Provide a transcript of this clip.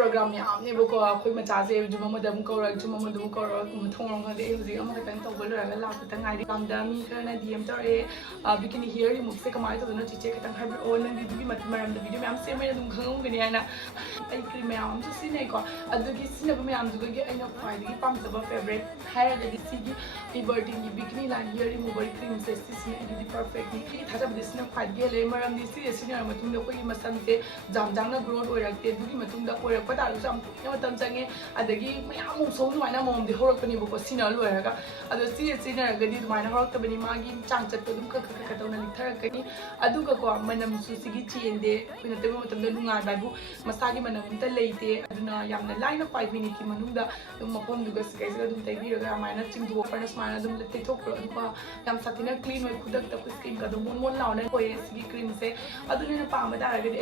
program yamne boko khoi ma cha se juma madam ko ra juma madam ko ra thong khade huji am ka tang tawbal ra la ka tang ai kam da mi kana dm tor e bikini here remove se kamai to no chiche ka tang har o nang di bi mat maram da video me am se me dum khangum gani ana ai cream me am to sine ko adu gi sine ba me am du gi ai no phai gi pam da favorite hair da gi si gi everteen gi bikini la here remover cream se si si di perfect ni ki tha da bi sine phai gi le maram ni si sine ma tum da ko gi masam se jam jang na growth oi rakte du gi matung da oi rak pa da lu sam ne matam change adagi mayam mu so nu mana mom di horak pani bo ko sina lu raga ado si sina raga di mana horak tabani magi chang chat dum ka ka tawna ni thar ka ni adu ka ko manam su sigi chiende pina te matam da lunga ba bu masagi manam ta leite aduna yamna line of 5 minute ki manung da dum mapom du ga skai ga dum tai bi raga mana ching du farnas mana dum le te thok ro adu yam satina clean oi khudak ta skin ka dum mon mon launa ko sigi cream se adu ne pa ma da raga